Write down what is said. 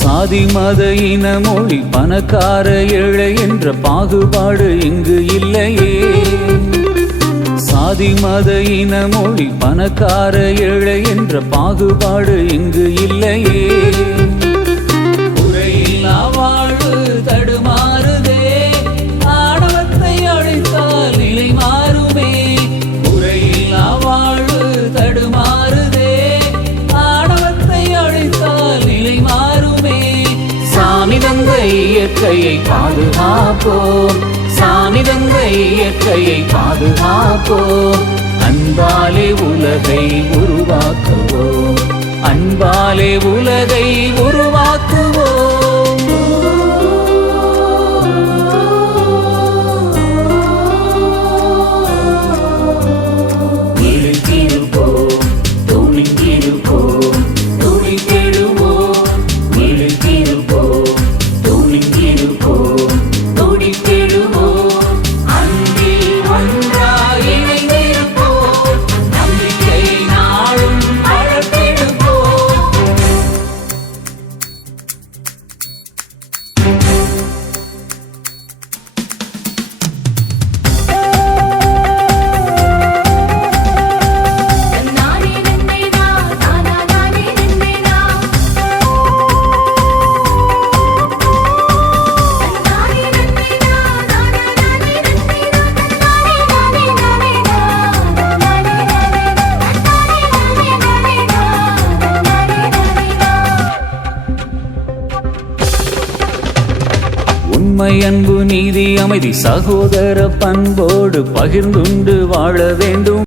சாதி மத இன மொழி பணக்கார ஏழை என்ற பாகுபாடு இங்கு இல்லையே. சாதி மத இன மொழி பணக்கார ஏழை என்ற பாகுபாடு இங்கு இல்லையே. குறையில்லா வாழ்வு தடுமாறுதே, ஆணவத்தை அழித்தால் நிலை மாறுமே. குறையில்லா வாழ்வு தடுமாறுதே, ஆணவத்தை அழித்தால் நிலை மாறுமே. சாமி தந்த இயற்கையை பாதுகாப்போம், சாமி தந்த இயற்கையை பாதுகாப்போம். அன்பாலே உலகை உருவாக்குவோம், அன்பாலே உலகை உருவாக்குவோம். விழித்திருப்போம், துணிந்திருப்போம், துடித்திடுவோம். விழித்திருப்போம், துணிந்திருப்போம், துடித்திடுவோம். அன்பில் ஒன்றாய் இணைந்திருப்போம், நம்பிக்கை நாளும் வளர்த்திடுவோம். உண்மை அன்பு நீதி அமைதி சகோதர பண்போடு பகிர்ந்துண்டு வாழ வேண்டும்.